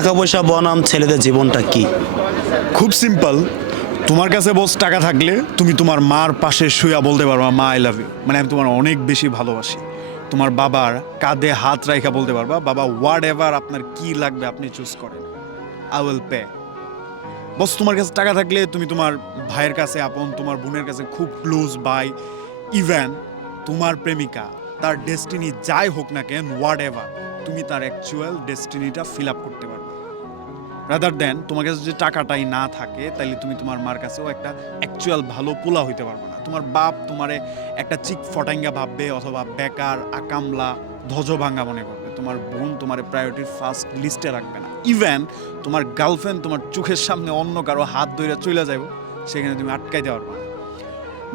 টাকা পয়সা বনাম ছেলেদের জীবনটা কি? খুব সিম্পল। তোমার কাছে বস টাকা থাকলে তুমি তোমার মার পাশে শুয়া বলতে পারবা মা আই লাভ ইউ, মানে আমি তোমার অনেক বেশি ভালোবাসি। তোমার বাবার কাঁধে হাত রাইখা বলতে পারবা বাবা হোয়াট এভার আপনার কি লাগবে আপনি চুজ করেন, আই উইল পে। বস তোমার কাছে টাকা থাকলে তুমি তোমার ভাইয়ের কাছে আপন, তোমার বোনের কাছে খুব ক্লোজ বাই, ইভেন তোমার প্রেমিকা তার ডেস্টিনি যাই হোক না কেন হোয়াট এভার, তুমি তার অ্যাকচুয়াল ডেস্টিনিটা ফিল আপ করতে পারবে। রাদার দেন তোমার কাছে যদি টাকাটাই না থাকে তাহলে তুমি তোমার মার কাছেও একটা অ্যাকচুয়াল ভালো পোলা হইতে পারবে না। তোমার বাপ তোমারে একটা চিক ফটাঙ্গা ভাববে অথবা বেকার আকামলা ধ্বজভাঙ্গা মনে করবে। তোমার বোন তোমার প্রায়োরিটির ফার্স্ট লিস্টে রাখবে না। ইভেন তোমার গার্লফ্রেন্ড তোমার চোখের সামনে অন্য কারো হাত ধরে চলে যাবে, সেখানে তুমি আটকাইতে পারবে না।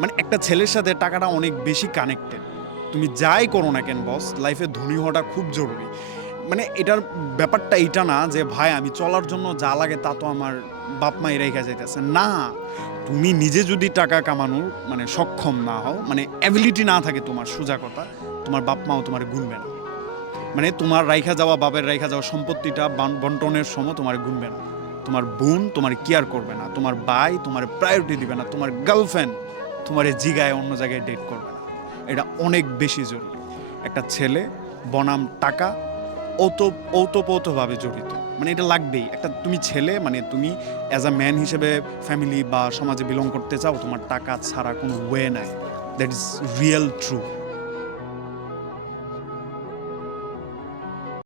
মানে একটা ছেলের সাথে টাকাটা অনেক বেশি কানেক্টেড। তুমি যাই করো না কেন বস, লাইফে ধনী হওয়াটা খুব জরুরি। মানে এটার ব্যাপারটা এইটা না যে ভাই আমি চলার জন্য যা লাগে তা তো আমার বাপ মাই রেখা যাইতেছে না। তুমি নিজে যদি টাকা কামানোর মানে সক্ষম না হও, মানে অ্যাবিলিটি না থাকে তোমার, সোজা কথা, তোমার বাপ মাও তোমার গুনবে না। মানে তোমার রাইখা যাওয়া বাপের রাইখা যাওয়া সম্পত্তিটা বন্টনের সময় তোমার গুনবে না। তোমার বোন তোমার কেয়ার করবে না, তোমার ভাই তোমার প্রায়োরিটি দিবে না, তোমার গার্লফ্রেন্ড তোমার জিগায় অন্য জায়গায় ডেট করবে না। এটা অনেক বেশি জরুরি। একটা ছেলে বনাম টাকা ওতপ্রোতভাবে জড়িত, মানে এটা লাগবেই। একটা তুমি ছেলে মানে তুমি অ্যাজ আ ম্যান হিসেবে ফ্যামিলি বা সমাজে বিলং করতে চাও, তোমার টাকা ছাড়া কোনো ওয়ে নাই। That is real true.